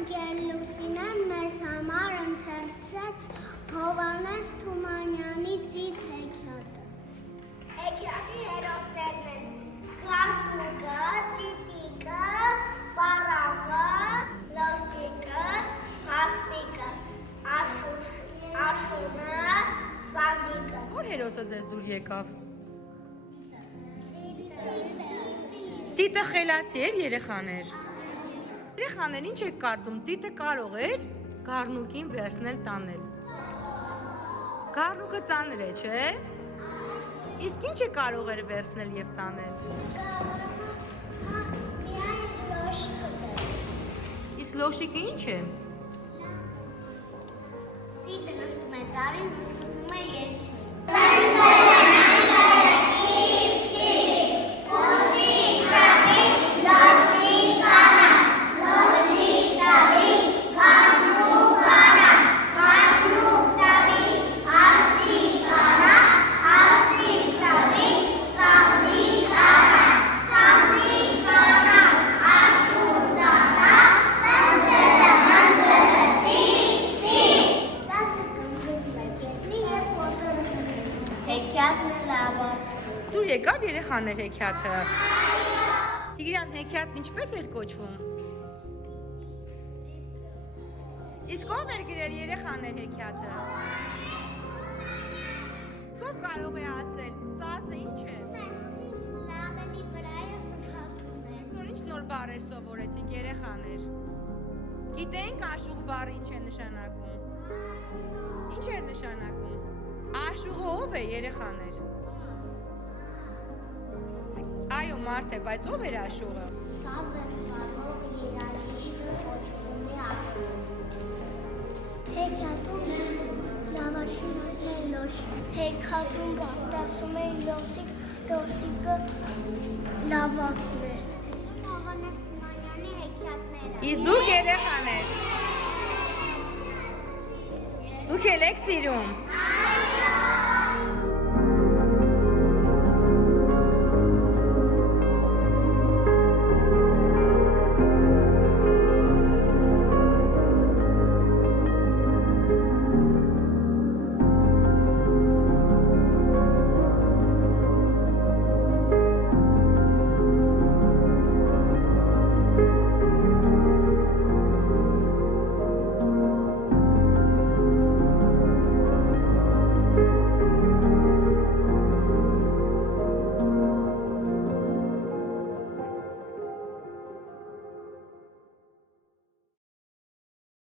ընկեր Լուսինեն մեզ համար ընթերցեց Հովհաննես Թումանյանի Ծիտ հեքիաթը։ Հեքիաթի հերոսներն են Գարնուկը, Ծիտիկը, Պարավը, Լոսիկը, Հարսիկը, Աշունը, Սազիկը։ Որ հերոսը ձեզ դուր եկավ։ Ծիտը խելացի էր երեխաներ։ Երեխաներ ինչ եք կարծում, Ծիտը կարող էր Գառնուկին վերցնել տանել։ Գառնուկը ծանր է, չէ՞։ Իսկ ինչը կարող էր վերցնել եւ տանել։ Իսկ լոշիկը ինչ է։ Ծիտը նստում է ծառին ու սկսում է երգել։ Դուր եկավ երեխաներ հեքիաթը։ Տիգրան, հեքիաթն ինչպես էր կոչվում։ Իսկ ով էր գրել երեխաներ հեքիաթը։ Ով կարող է ասել, սազը ինչ է։ Լավելի վրայով նկատում է։ Այսօր ինչ նոր բառեր սովորեցինք երեխաներ։ Գիտենք աշուղ բառը ինչ է նշանակում։ Ինչ էր նշանակում։ Աշուղը ով է երեխաներ։ Այո, մարդ է, բայց ով էր աշուղը։ Սազը կարող երաժիշտը կոչվում է աշուղ։ Հեքիաթում լավաշին ասում է լոշիկ։ Հեքիաթում պատասում է լոսիկը լավասն է։ Հովհաննես Թումանյանի հեքիաթները։ Իսկ դուք երեխաներ։ Դուք եք սիրում։ Այո։